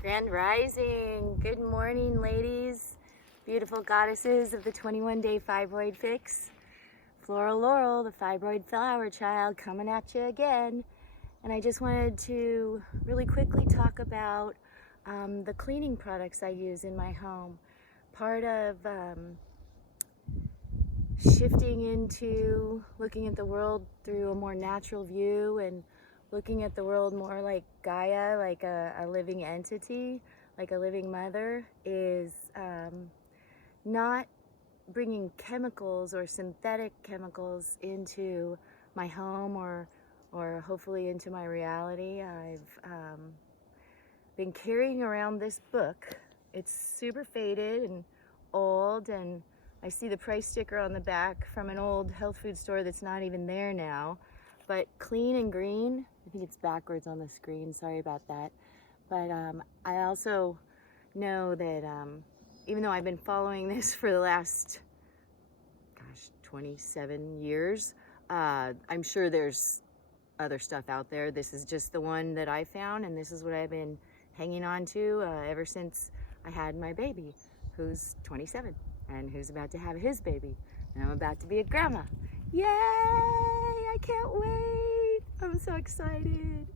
Grand Rising. Good morning, ladies. Beautiful goddesses of the 21-day Fibroid Fix. Floral Laurel, the fibroid flower child, coming at you again. And I just wanted to really quickly talk about the cleaning products I use in my home. Part of shifting into looking at the world through a more natural view and looking at the world more like Gaia, like a living entity, like a living mother, is not bringing chemicals or synthetic chemicals into my home or hopefully into my reality. I've been carrying around this book. It's super faded and old, and I see the price sticker on the back from an old health food store that's not even there now. But Clean and Green, I think it's backwards on the screen, sorry about that. But I also know that even though I've been following this for the last, 27 years, I'm sure there's other stuff out there. This is just the one that I found, and this is what I've been hanging on to ever since I had my baby, who's 27, and who's about to have his baby, and I'm about to be a grandma. Yay! I can't wait! I'm so excited.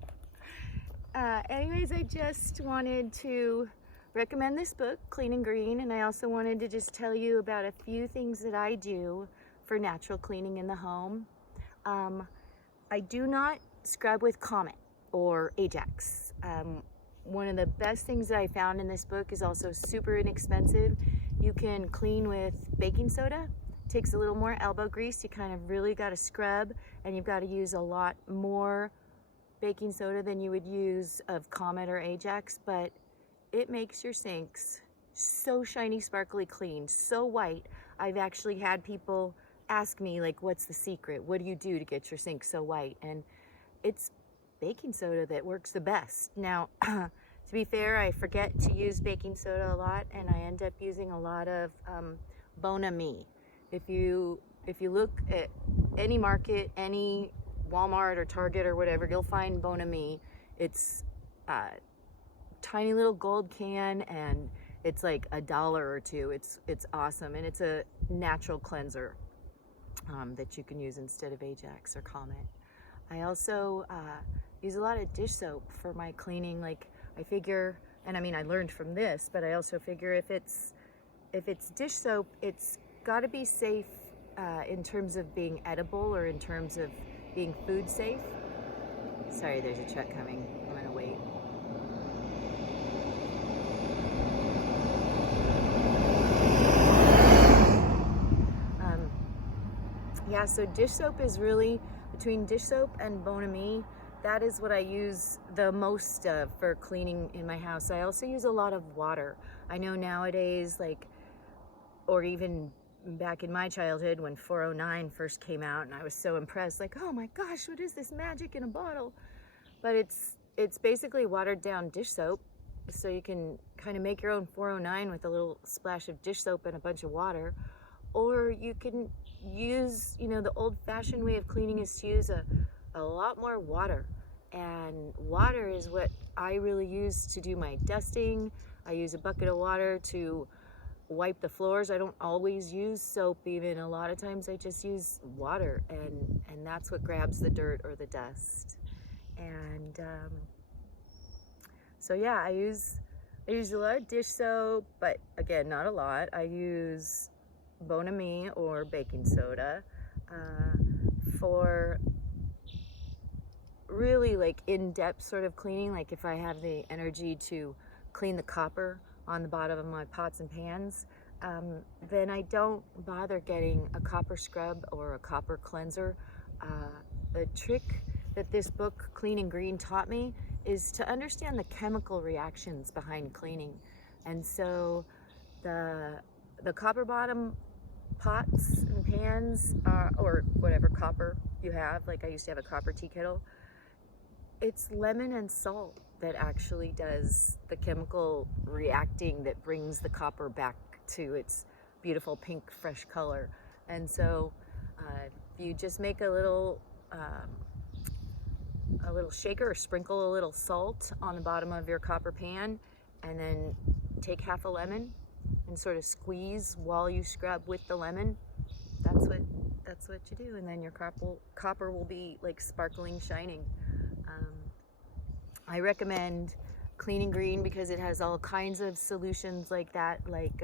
Anyways, I just wanted to recommend this book, Clean and Green, and I also wanted to just tell you about a few things that I do for natural cleaning in the home. I do not scrub with Comet or Ajax. One of the best things that I found in this book is also super inexpensive. You can clean with baking soda. Takes a little more elbow grease. You kind of really got to scrub, and you've got to use a lot more baking soda than you would use of Comet or Ajax, but it makes your sinks so shiny, sparkly clean, so white. I've actually had people ask me, like, what's the secret? What do you do to get your sink so white? And it's baking soda that works the best. Now, to be fair, I forget to use baking soda a lot, and I end up using a lot of Bonami. If you look at any market, any Walmart or Target or whatever, you'll find Bonami. It's a tiny little gold can, and it's like $1 or $2. It's awesome, and it's a natural cleanser that you can use instead of Ajax or Comet. I also use a lot of dish soap for my cleaning. Like, I figure, and I mean, I learned from this, but I also figure if it's dish soap, it's got to be safe in terms of being edible or in terms of being food safe. Sorry, there's a truck coming. I'm gonna wait. Yeah, so dish soap is really, between dish soap and Bonami, that is what I use the most of for cleaning in my house. I also use a lot of water. I know nowadays, like, or even back in my childhood when 409 first came out, and I was so impressed, like, oh my gosh, what is this magic in a bottle? But it's basically watered down dish soap, so you can kind of make your own 409 with a little splash of dish soap and a bunch of water. Or you can use, the old-fashioned way of cleaning is to use a lot more water. And water is what I really use to do my dusting. I use a bucket of water to wipe the floors. I don't always use soap even. A lot of times I just use water, and that's what grabs the dirt or the dust. And so yeah, I use a lot of dish soap, but again, not a lot. I use Bonami or baking soda for really like in-depth sort of cleaning. Like if I have the energy to clean the copper on the bottom of my pots and pans, then I don't bother getting a copper scrub or a copper cleanser. The trick that this book, Clean and Green, taught me is to understand the chemical reactions behind cleaning. And so the copper bottom pots and pans, or whatever copper you have, like I used to have a copper tea kettle, it's lemon and salt that actually does the chemical reacting that brings the copper back to its beautiful pink fresh color. And so if you just make a little shaker or sprinkle a little salt on the bottom of your copper pan, and then take half a lemon and sort of squeeze while you scrub with the lemon. That's what you do, and then your copper will be like sparkling, shining. I recommend Clean and Green because it has all kinds of solutions like that, like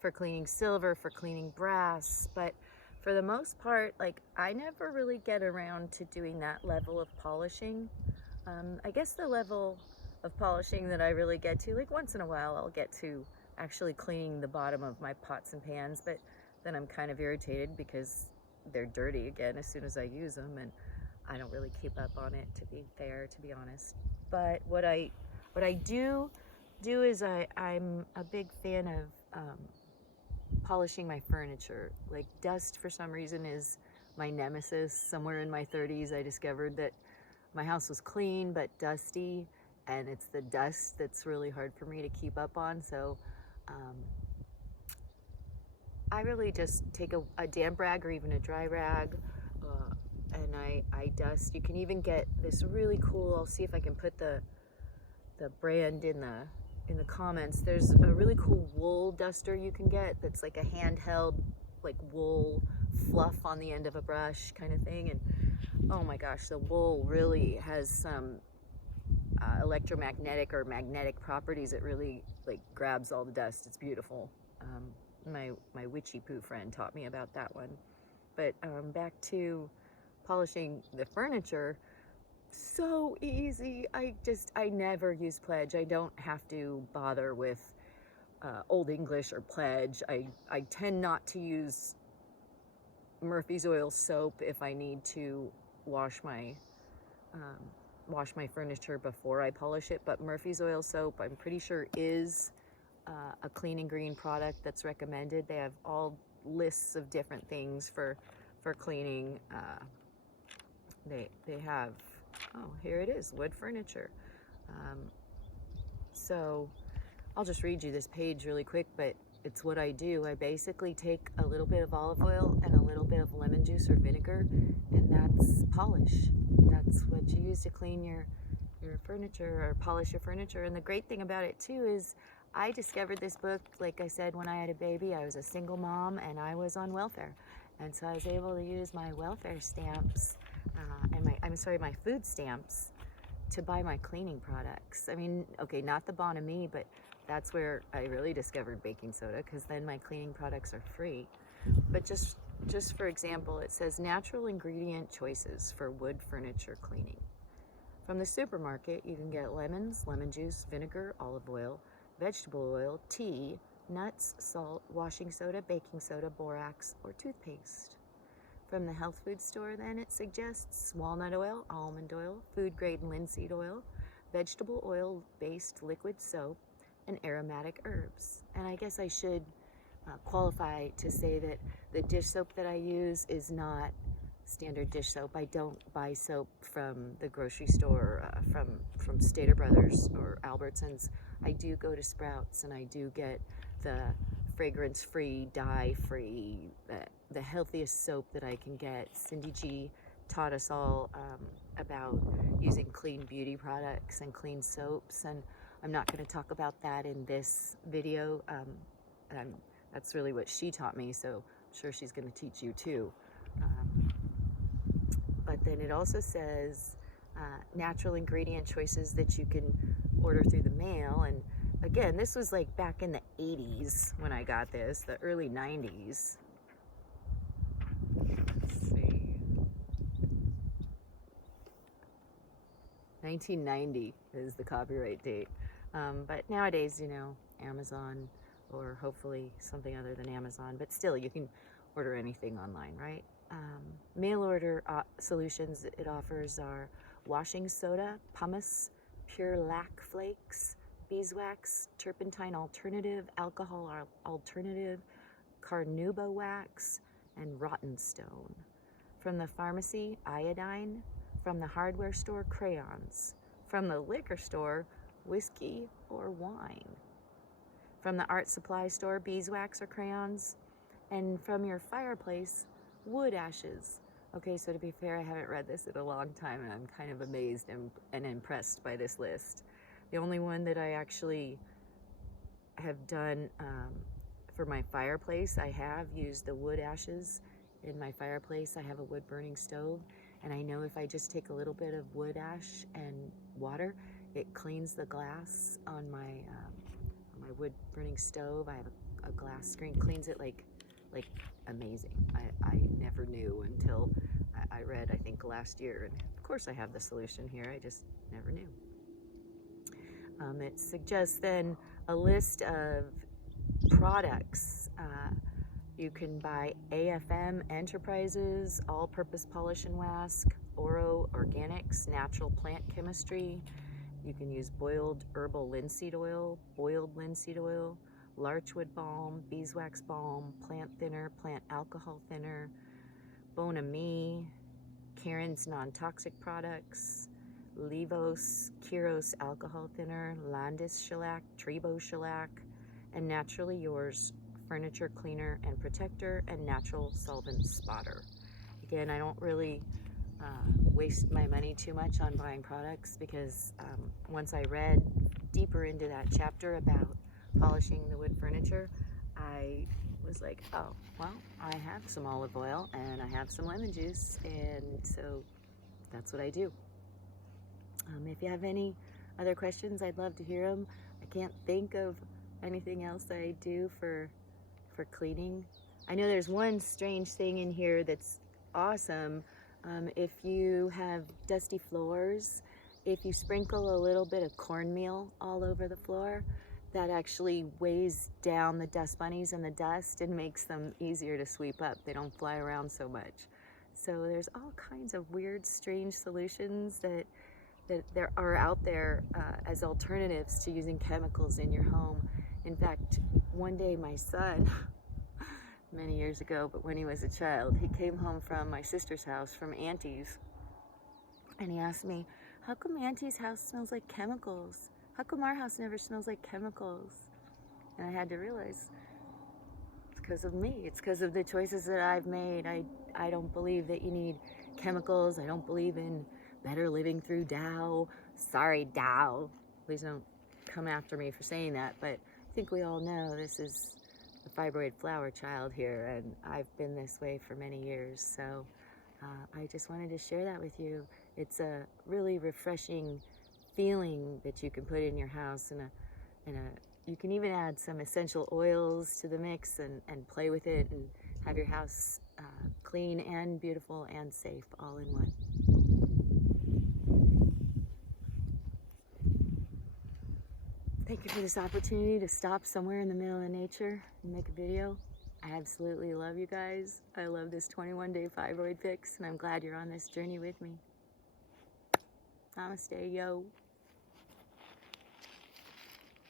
for cleaning silver, for cleaning brass. But for the most part, like, I never really get around to doing that level of polishing. I guess the level of polishing that I really get to, like once in a while, I'll get to actually cleaning the bottom of my pots and pans, but then I'm kind of irritated because they're dirty again as soon as I use them, and I don't really keep up on it, to be fair, to be honest. But what I do is I'm a big fan of polishing my furniture. Like, dust for some reason is my nemesis. Somewhere in my 30s I discovered that my house was clean but dusty, and it's the dust that's really hard for me to keep up on. So I really just take a damp rag or even a dry rag, and I dust. You can even get this really cool, I'll see if I can put the brand in the comments. There's a really cool wool duster you can get that's like a handheld, like wool fluff on the end of a brush kind of thing. And oh my gosh, the wool really has some electromagnetic or magnetic properties. It really like grabs all the dust. It's beautiful. My witchy poo friend taught me about that one. But back to polishing the furniture, so easy. I never use Pledge. I don't have to bother with Old English or Pledge. I tend not to use Murphy's oil soap if I need to wash my furniture before I polish it. But Murphy's oil soap, I'm pretty sure, is a Clean and Green product that's recommended. They have all lists of different things for cleaning. They have, oh, here it is, wood furniture. So I'll just read you this page really quick, but it's what I do. I basically take a little bit of olive oil and a little bit of lemon juice or vinegar, and that's polish. That's what you use to clean your furniture or polish your furniture. And the great thing about it too is I discovered this book, like I said, when I had a baby. I was a single mom and I was on welfare, and so I was able to use my welfare stamps and my food stamps to buy my cleaning products. I mean, okay, not the Bon Ami, but that's where I really discovered baking soda, because then my cleaning products are free. But just for example, it says natural ingredient choices for wood furniture cleaning. From the supermarket, you can get lemons, lemon juice, vinegar, olive oil, vegetable oil, tea, nuts, salt, washing soda, baking soda, borax, or toothpaste. From the health food store, then, it suggests walnut oil, almond oil, food grade linseed oil, vegetable oil-based liquid soap, and aromatic herbs. And I guess I should qualify to say that the dish soap that I use is not standard dish soap. I don't buy soap from the grocery store, from Stater Brothers or Albertsons. I do go to Sprouts, and I do get the fragrance-free, dye-free, the healthiest soap that I can get. Cindy G taught us all about using clean beauty products and clean soaps, and I'm not going to talk about that in this video. That's really what she taught me, so I'm sure she's going to teach you too. But then it also says natural ingredient choices that you can order through the mail. And again, this was like back in the 80s when I got this, the early 90s. Let's see. 1990 is the copyright date. But nowadays, you know, Amazon, or hopefully something other than Amazon, but still you can order anything online, right? Mail order solutions it offers are washing soda, pumice, pure lac flakes, beeswax, turpentine alternative, alcohol alternative, carnauba wax, and rotten stone. From the pharmacy, iodine. From the hardware store, crayons. From the liquor store, whiskey or wine. From the art supply store, beeswax or crayons. And from your fireplace, wood ashes. Okay, so to be fair, I haven't read this in a long time, and I'm kind of amazed and impressed by this list. The only one that I actually have done for my fireplace. I have used the wood ashes in my fireplace. I have a wood burning stove, and I know if I just take a little bit of wood ash and water, it cleans the glass on my wood burning stove. I have a glass screen, cleans it like amazing. I never knew until I read, I think last year, and of course I have the solution here, I just never knew. It suggests then a list of products. You can buy AFM Enterprises, All-Purpose Polish and Wax, Oro Organics, Natural Plant Chemistry. You can use boiled herbal linseed oil, boiled linseed oil, larchwood balm, beeswax balm, plant thinner, plant alcohol thinner, Bonami, Karen's non-toxic products, Levos, Kiros alcohol thinner, Landis shellac, Trebo shellac, and Naturally Yours furniture cleaner and protector, and natural solvent spotter. Again, I don't really waste my money too much on buying products, because once I read deeper into that chapter about polishing the wood furniture, I was like, oh, well, I have some olive oil and I have some lemon juice, and so that's what I do. If you have any other questions, I'd love to hear them. I can't think of anything else that I do for cleaning. I know there's one strange thing in here that's awesome. If you have dusty floors, if you sprinkle a little bit of cornmeal all over the floor, that actually weighs down the dust bunnies and the dust and makes them easier to sweep up. They don't fly around so much. So there's all kinds of weird, strange solutions that there are out there as alternatives to using chemicals in your home. In fact, one day my son, many years ago, but when he was a child, he came home from my sister's house, from Auntie's, and he asked me, how come Auntie's house smells like chemicals? How come our house never smells like chemicals? And I had to realize it's because of me. It's because of the choices that I've made. I don't believe that you need chemicals. I don't believe in better living through Tao. Sorry, Tao. Please don't come after me for saying that, but I think we all know this is the fibroid flower child here, and I've been this way for many years. So I just wanted to share that with you. It's a really refreshing feeling that you can put in your house, and you can even add some essential oils to the mix and play with it and have your house clean and beautiful and safe all in one. Thank you for this opportunity to stop somewhere in the middle of nature and make a video. I absolutely love you guys. I love this 21-day fibroid fix, and I'm glad you're on this journey with me. Namaste, yo.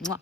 Mwah.